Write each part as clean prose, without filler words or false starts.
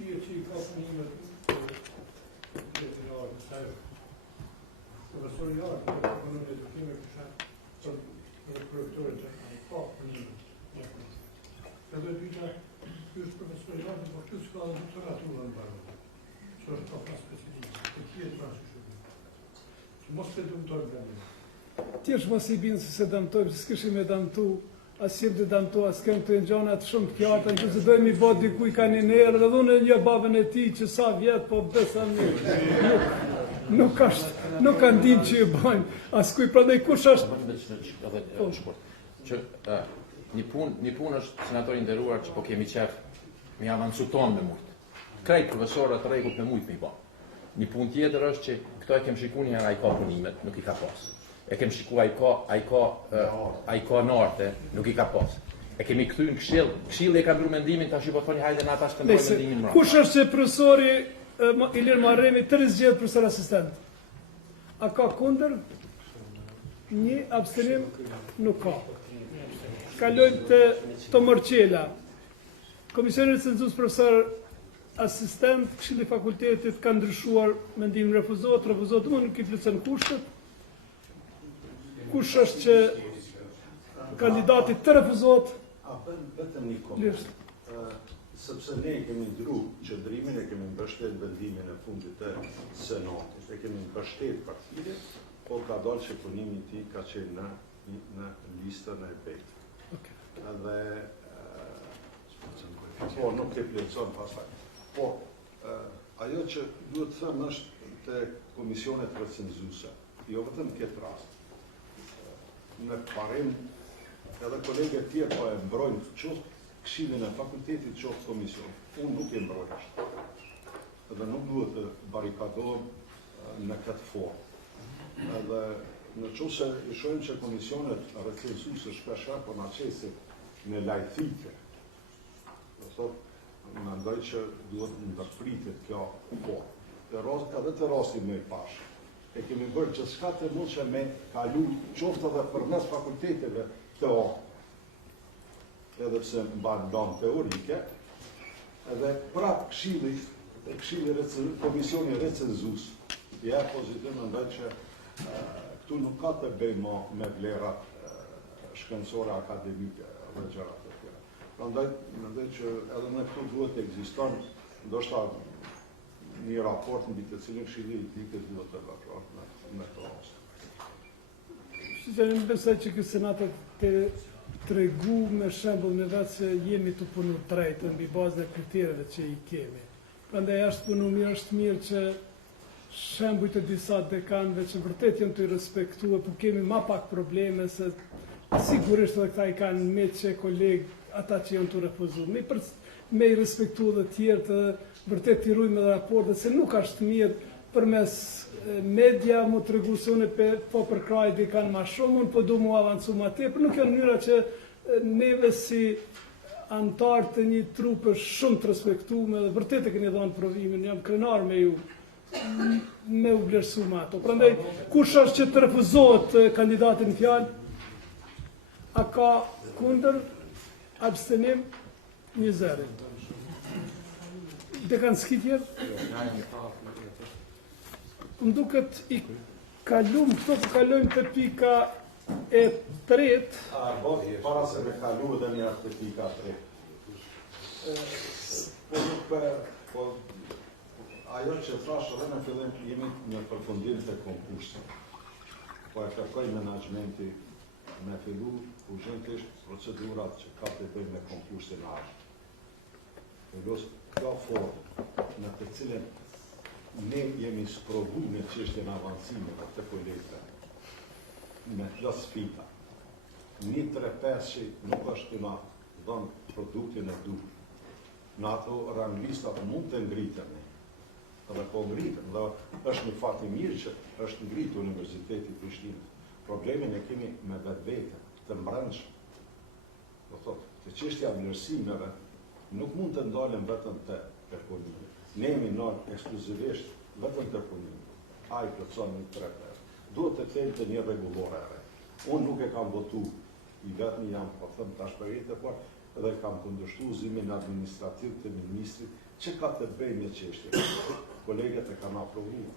Shpia që I ka punimet drejtëtarë, sajë. Profesori Jarë, ekonomi e edukime kësha për projektore që ka punimet. Edhe dyta, ky është profesori Jarë, por ky s'ka doktoraturë në barë. Që është ka pas specifikë, të tjetë prasë shumë. Që mos të dëmtojmë bërë. Tjesh mos I binë se dëmtojmë, që s'këshim e dëmtu, asjem të dëmtu, as kem të nxonat shumë të kjarta, në që se dojmë I bot dikuj ka një nërë, dhe dhune një babën e ti që sa vjetë, po besa mirë. Nuk ka ndim që I bajnë, as kuj, pra dhe kush është... Që një punë është senator I nderuar që po kemi qef me avancu tonë me mujtë. Krejt profesorët rregull me mujtë me I ba. Një punë tjetër është që këto e kem shiku një a I ka punimet, nuk I ka pas. E kem shiku a I ka narte, nuk I ka pas. E kemi këtu në këshill e ka bërë mendimin, tash I po thoni hajde na ta shkëndrojmë mendimin mbrapa. Kush është që profesori Ilir Marremi të rizgjedh profesor asistent? A ka kundër? Një abstenim nuk ka. Kalojmë të Morqela. Komisioni Recenzues profesor asistent, Këshilli I fakultetit ka ndryshuar mendimin, refuzohet, mund nuk I plotson kushtet. Kush është që kandidati të refuzohet? Vetëm një koment. Sepse ne kemi ndru qëndrimin, e kemi mbështet vendimin e fundit të senatit, e kemi mbështet partide, po ka dalë që punimi I tij ka qenë në listën e vet. Edhe po nuk e plotson pastaj. Po ajo që duhet të them është te komisionet recenzuese, jo vetëm këtë rast. Në parim edhe kolegët tjerë po e mbrojnë qoftë Këshillin e fakultetit qoftë komision. Unë nuk e mbroj ashtu. Edhe nuk duhet të barikadohem në këtë formë. Edhe në qoftë se I shohim që komisionet recenzuese shpesh po na qesin në lajthike. Do thotë, mendoj që duhet ndërpritet kjo formë. Edhe të rastin më I pashë. E kemi bërë gjithçka të mundshme me kalu qoftë edhe përmes fakulteteve të edhe pse mban dom teorike, edhe prap komisioni recenzues ja pozitiv mendoj që këtu nuk ka të bëjë me vlerat shkencore akademike dhe gjëra të tjera. Prandaj mendoj që edhe në këtu duhet të ekziston ndoshta një raport mbi të cilin Këshilli I Etikës duhet të vepron në këtë rast. Unë besoj që ky senat të tregu me shembull në vetë se jemi të punu drejtë mbi bazën e kriterëve që I kemi. Prandaj është punu mirë, është mirë që shembuj të disa dekanëve që vërtet janë të respektuar, por kemi ma pak probleme se sigurisht edhe këta I kanë meqe kolegë ata që janë të refuzuar. Me I respektu dhe tjerë të vërtet të rujmë edhe raportet, se nuk është mirë përmes media mu të regu se unë po për krajt I kanë ma shumë, unë po du mu avancu ma tepër, nuk janë njëra që neve si antarë të një trupe shumë të respektume dhe vërtet e këni dhanë provimin, jam krenar me ju, me u vlerësu ma ato. Prandaj, kush është që të refuzohet kandidatin fjalë, a ka kundër, abstenim, 1-0. Dekan Skitjer? Më duket I kalum, këto po kalojmë të pika e 3. Para se me kalu edhe një të pika 3. Ajo që thash edhe në fillim jemi një përfundim të konkursit. Po e kërkoj menaxhmenti me fillu urgjentisht procedurat që ka të bëjë me konkursin e ardhshëm. Kjo formë në të cilën ne jemi sprovu me çështjen e avancimeve të kolegëve me plot sfida. 1-3-5 që nuk është të na dhënë produktin e duhur. Në ato ranglista mund të ngritemi. Edhe po ngritëm, dhe është një fat I mirë që është ngritur Universiteti I Prishtinës. Problemin e kemi me vetvete të mbrëmshme. Do thotë, të çështja e vlerësimeve nuk mund të ndalen vetëm te punimi. Ne jemi nërë ekskluzivisht vetëm te punimi. Ai plotson 1-3-5. Duhet të kthejmë të një rregullore e re. Unë nuk e kam votu I vetëm jam, po them tash për jetë, por dhe kam kundërshtu zimin administrativ të ministrit që ka të bëj me çështje. Kolegët e kanë aprovuar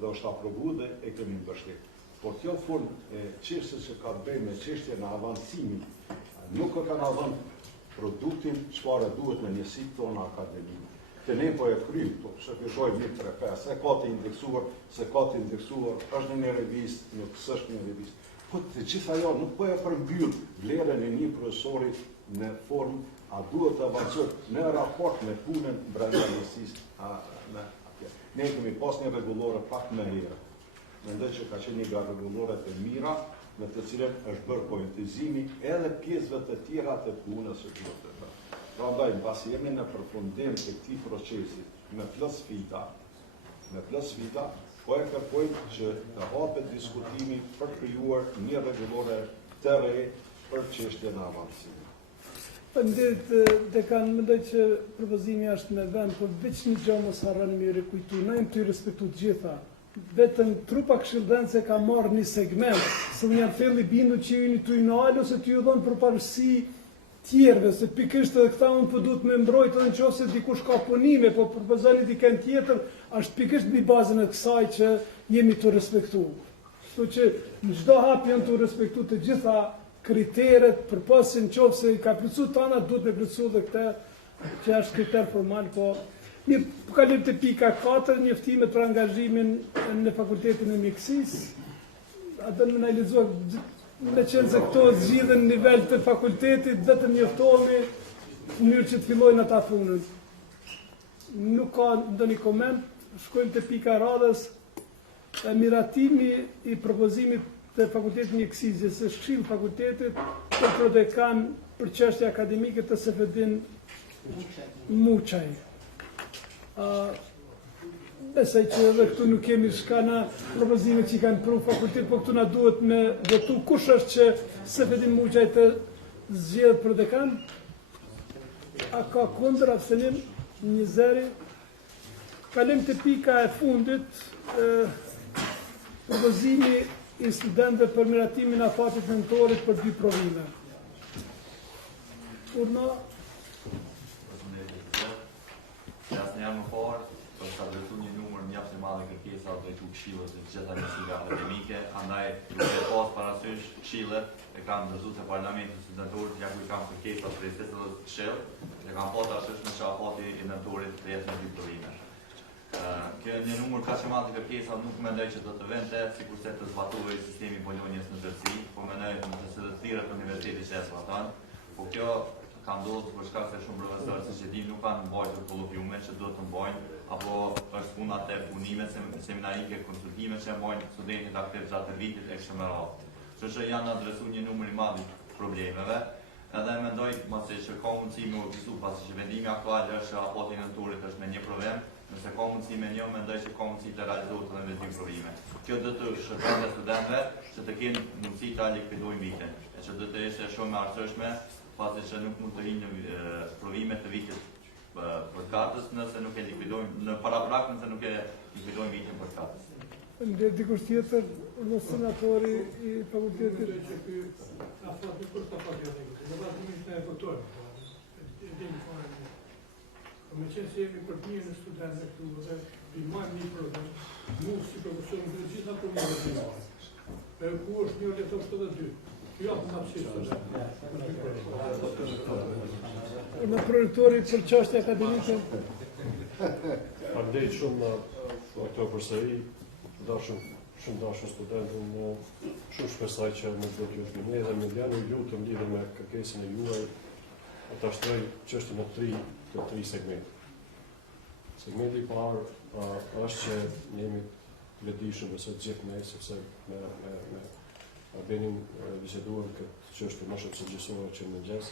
dhe është aprovuar dhe e kemi mbështetur. Por kjo formë e çështjes që ka të bëj me çështjen e avancimit, nuk e kanë avënë produktin çfarë duhet në njësitë tona akademike. Të ne po e kryjmë këto, se fillojmë 1-3-5, se ka të indeksuar, është një revistë, nuk s'është një revistë. Po të gjitha jo, nuk po e përmbyll vlerën e një profesori në formë, a duhet të avancojë në raport me punën brenda njësisë me atje. Ne kemi pas një rregullore pak më herë. Mendoj që ka qenë një nga rregulloret e mira, me të cilën është bërë poetizimi edhe pjesëve të tjera të punës së duhet të bërë. Prandaj, mbasi jemi në përfundim të këtij procesi me plot sfida, po e kërkojmë që të hapet diskutimi për krijuar një rregullore të re për çështjen e avancimit. Faleminderit dekan, mendoj që propozimi është me vend, por veç një gjë mos harroni me rikujtu, na jemi të respektu të gjitha. Vetëm trupa këshillëdhënëse ka marrë një segment, se unë jam thellë i bindur që ju të inal ose të ju dhon përparësi tjerëve, se pikërisht edhe këta unë po duhet me mbrojtë edhe nëse dikush ka punime, po propozoni dikën tjetër, është pikërisht mbi bazën e kësaj që jemi të respektu. Kështu që në çdo hap janë të respektu të gjitha kriteret, përpas nëse i ka plotësuar tana, duhet me plotësuar edhe këtë që është kriter formal, po një kalim të pika 4, njoftimet për angazhimin në fakultetin e mjekësisë. Atë më na lexuar me qenë se këto zgjidhen në nivel të fakultetit, vetëm njoftohemi në mënyrë që të fillojnë ata punën. Nuk ka ndonjë koment, shkojmë te pika e radhës, miratimi i propozimit të fakultetit mjekësisë, se këshilli i fakultetit për prodekan për çështje akademike të Sefedin Muçaj. Besoj që edhe këtu nuk kemi shka na propozime që i kanë pru fakultet, po këtu na duhet me votu kush është që Sefedin Muçaj të zgjedh për dekan. A ka kundër, abstenim, 1-0. Kalim të pika e fundit, propozimi i studentëve për miratimin e afatit nëntorit për 2 provime. Urna. Për të adresu një numër mjaft i madh kërkesa drejtu këshillit të gjitha njësive akademike, andaj duke pas parasysh këshillet e kanë ndërzuar se Parlamenti Studentorit ja ku kanë kërkesa për të edhe këshill, e kanë pasur arsysh në afati i nëntorit të jetë në 2 provime. Kjo një numër kaq i madh i kërkesa nuk mendoj që do të vente, sikurse të zbatohej sistemi Bolonjës në tërësi, po mendoj se të thirret universiteti që e zbaton, po kjo ka ndodhur për shkak se shumë profesorë siç e dim nuk kanë mbajtur kolokviume që duhet të mbajnë, apo është puna te punimet seminarike, konsultime që mbajnë studentët aktiv gjatë vitit e kështu me radhë. Kështu që janë adresuar një numër i madh problemeve, edhe mendoj masi që ka mundësi me urgësu, pasi që vendimi aktual është afati nëntorit është me 1 provim, nëse ka mundësi me 1, mendoj që ka mundësi të realizohet edhe me 2 provime. Kjo do të shërbejë studentëve që të kenë mundësi ta likuidojnë vitin, e që do të ishte shumë e arsyeshme, pasi që nuk mund të vinë provime të vitit përkatës nëse nuk e likuidojnë, në paraprak nëse nuk e likuidojnë vitin përkatës. Dikush tjetër, në senatori i fakultetit. Që ky afat nuk është afat i atë. Në vazhdimisht ne e votojmë. Me qenë se jemi për të mirën e studentëve këtu dhe filmojmë një program, mu si profesor në gjitha provimet e marë. Ku është një letor 72. Jo, më Në projektori për çështje akademike. Faleminderit shumë doktor përsëri, shumë dashur studentë, shumë shpresoj që më do t'ju shpjegoj dhe më vjen ju lutem lidhur me kërkesën e juaj, ta shtroj çështjen në 3 segmente. Segmenti i parë është që ne jemi të vetëdijshëm se gjithë ne, sepse me Albenin biseduar këtë çështje më shumë përgjithësore që në mëngjes,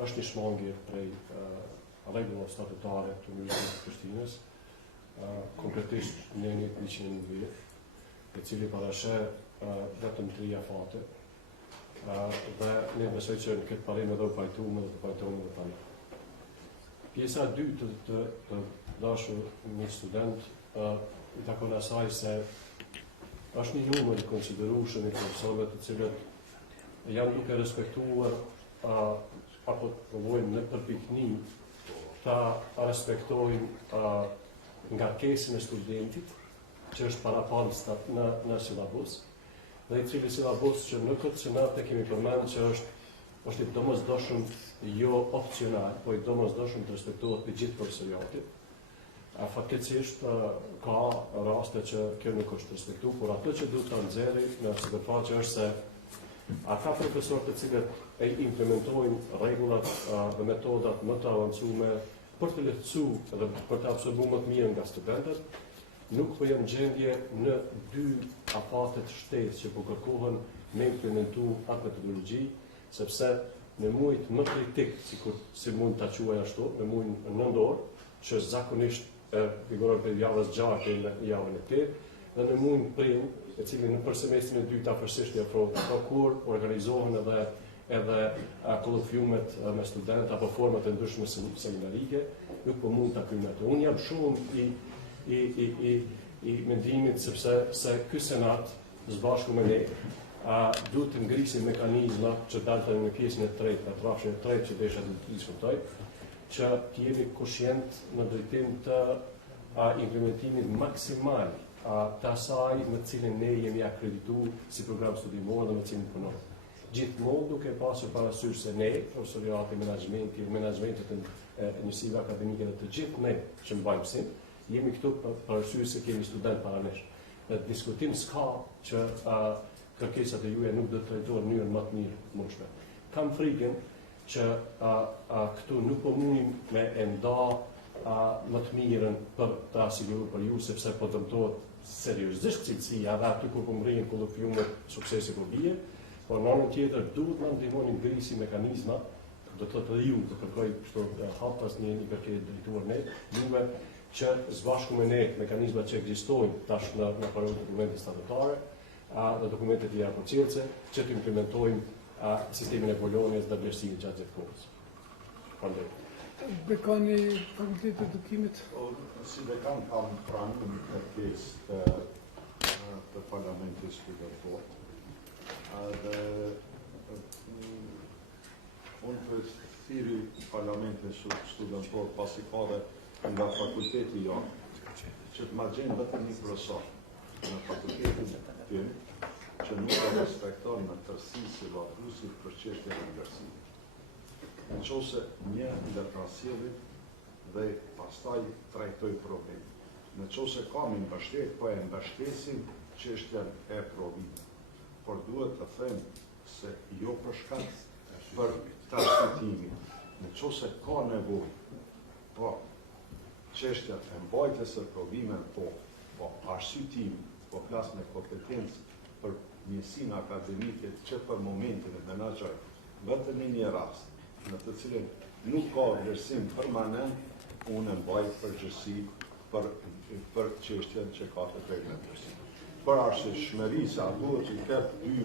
është një shmangje prej rregullave statutare të Universitetit të Prishtinës, konkretisht në 190, e cili parasheh vetëm 3 afate, dhe ne besoj që në këtë parim edhe u pajtuam dhe të pajtohemi edhe tani. Pjesa e dytë të dashur një student i takon asaj se është një numër i konsiderueshëm i profesorëve të cilët janë duke respektuar apo të provojnë në përpikni ta respektojnë ngarkesën e studentit, që është parapalës në silabus, dhe i cili silabus që në këtë që natë kemi përmenë që është i domosdoshëm jo opcional, po i domosdoshëm të respektohet për gjithë profesoriatit. Fatkeqësisht ka raste që kjo nuk është respektu, por ato që duhet të nxjerrë në sipërfaqe është se ata profesorë të cilët e implementojnë rregullat dhe metodat më të avancume për të lehtësuar dhe për të absorbuar më të mirë nga studentët, nuk po janë gjendje në dy afate të shtesë që po kërkohen me implementu atë metodologji, sepse në muajt më kritik, si mund ta quaj ashtu, në muajin nëntor, që është zakonisht figuron për javës 6 e në javën e 8, dhe në muajin prim, e cili në semestrin e dytë afërsisht i afrohet, kur organizohen edhe kolokviumet me studentë apo format e ndryshme seminarike, nuk po mund ta kryejnë ato. Unë jam shumë i mendimit se ky senat së me ne duhet të ngrisim mekanizma që dalën në pjesën e tretë, në trashën e tretë që desha të diskutoj, që të jemi kushient në drejtim të implementimit maksimal të asaj në cilin ne jemi akredituar si program studimor dhe në cilin punojmë. Gjithmonë duke pasur parasysh se ne, profesoriati, menaxhmentet e njësive akademike dhe të gjithë ne që mbajmë sim, jemi këtu parasysh se kemi student para nesh. Në diskutim s'ka që kërkesat e juaja nuk do të trajtohen në mënyrë më të mirë moshme. Kam frikën që këtu nuk po mundim me nda më të mirën për të asiguruar për ju, sepse po dëmtohet seriozisht cilësia dhe aty kur po mrihen kolokviumet suksesi po bie, por në anën tjetër duhet na ndihmoni ngrisim mekanizma, do të thotë ju të kërkoj kështu hapas një kërkesë drejtuar ne, juve që së bashku me ne mekanizmat që ekzistojnë tash në paron dokumente statutare dhe dokumentet tjera përcjellëse, që të implementojmë sistemin e Bolonjës dhe vlerësimin gjatë gjithë kohës. Faleminderit. Bekani Fakultetit të Edukimit. Si dekan kam pranë një kërkesë të Parlamentit studentor. Dhe unë të thiri Parlamentin studentor pasi ka dhe nga fakulteti janë, që të ma gjenë vetëm një profesor në fakultetin tim, që nuk e respekton në tërsi si lavdruesit për çështjen e universitetit. Në qoftë një nga transjevit dhe pastaj trajtoj problemin. Në qoftë ka me mbështet, po e mbështesim çështjen e provimit. Por duhet të them se jo për shkak për transmitimin. Në qoftë ka nevojë, po çështja e mbajtjes së provimeve, po arsyetimi, po flas me kompetencë për mjësinë akademike që për momentin e menaxhoj vetëm në një rast në të cilin nuk ka vlerësim permanent, unë mbaj përgjegjësi për çështjen që ka të bëjë me vlerësim. Për arsyeshmëri se ato që i ketë dy,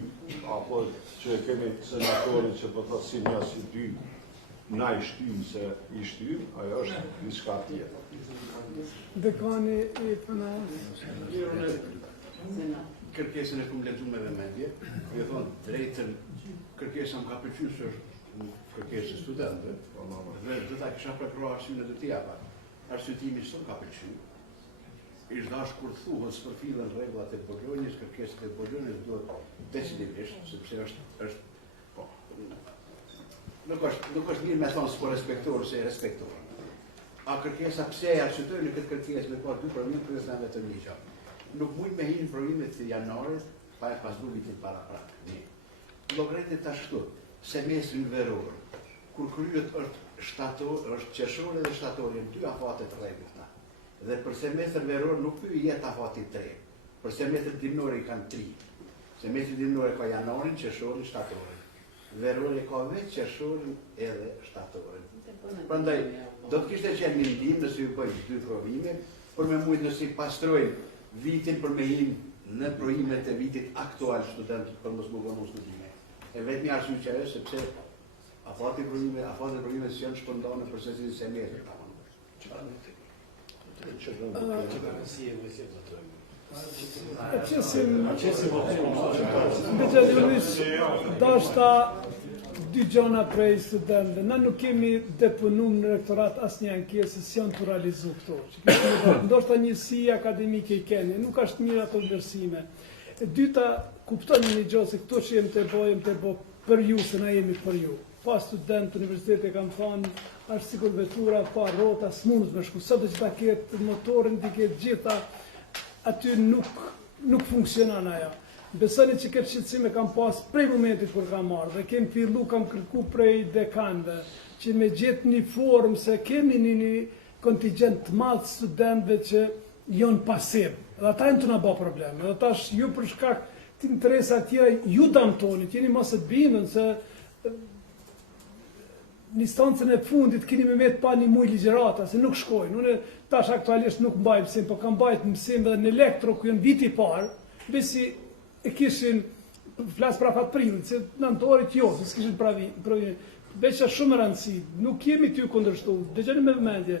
apo që kemi senatorin që po thotë si një si dy, na i shtym se i shtym, ajo është diçka tjetër. Dekani i Financës. Kërkesën e kumë lexuar me vëmendje, ju thonë drejtën kërkesa më ka pëlqyer se është kërkesë e studentëve, dhe do ta kisha preferuar arsyeën e dytë java. Arsyetimi s'm ka pëlqyer. Ish dash kur thuhet sfilën rregullat e Bolonjës, kërkesat e Bolonjës duhet decidimisht, sepse është po. Nuk është mirë me thonë s'po respektor se e respektor. A kërkesa pse e akceptojnë këtë kërkesë me pa dy provime kryes në vetëm një gjë. Nuk mund me hinë provimet të janarit pa e pasur vitin para prak. Llogaritë ashtu, semestrin veror, kur kryet është qershore dhe shtatori në dy afate të rregullta. Dhe për semestrin veror nuk ky jetë afati 3. Për semestrin dimnor i kanë 3. Semestri dimnor ka janarin, qershorin, shtatorin. Verori ka vetë qershorin edhe shtatorin. Prandaj do të kishte qenë një ndim nëse ju bëjnë dy provime, por me mujt nëse pastrojnë vitin për me hinë në provimet e vitit aktual studentët për mos bëgonu studime. E vetë një arsye që është sepse afati provime që janë shpërndarë në procesin e semestrit. Dashta dy gjona prej studentëve. Na nuk kemi deponuar në rektorat asnjë ankesë si janë të realizu këto. Ndoshta njësi akademike i keni, nuk është mirë ato vlerësime. E dyta, kuptoni një gjë se këto që jemi të bëjmë për ju, se na jemi për ju. Pa student të universitetit kam thënë, është sikur vetura, pa rrota, s'mund të më shku. Sot do që ta ketë motorin, të ketë gjitha, aty nuk funksionon ajo. Besoni që këtë shqetësime kam pas prej momentit kur kam marrë dhe kem fillu, kam kërku prej dekanëve që me gjetë një formë se kemi një kontingent të madh studentëve që janë pasiv. Dhe ata janë të na bë probleme. Dhe tash ju për shkak të interesa të tjera ju damtoni, jeni mos e bindën se në instancën e fundit keni me vetë pa një muj ligjërata, se nuk shkojnë. Unë tash aktualisht nuk mbaj mësim, po kam mbajt mësim dhe në elektro ku janë viti parë, besi e kishin, flasë pra fatë prillit, se nëntorit jo, se s'kishin pravi, veqa shumë rëndësi, nuk jemi ty kundërshtu, dhe gjeni me vëmendje,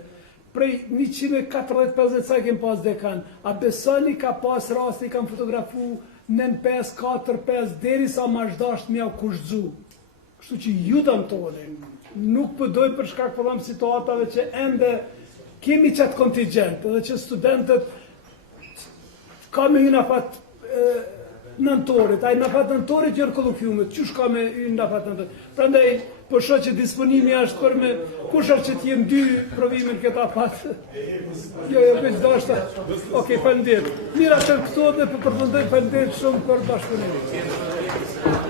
prej 140-50 sa kem pas dekan, a besoni ka pas rasti, kam fotografu nën 5, 4, 5, deri sa mazhdasht mja u kushtzu. Kështu që ju dëmtoni, nuk pëdoj për shkak pëllam situatave që ende kemi qatë kontingent, edhe që studentët ka me hynë afat nëntorit, a i në afat nëntorit jërë kolokviumet, qësh ka me hynë në afat nëntorit. Prandaj, për shoh që disponimi është për me, kush është që t'jem 2 provimin këtë afat? Jo, veç dashta. Okej, faleminderit. Mira të këto dhe për përfundoj, faleminderit shumë për bashkëpunimin.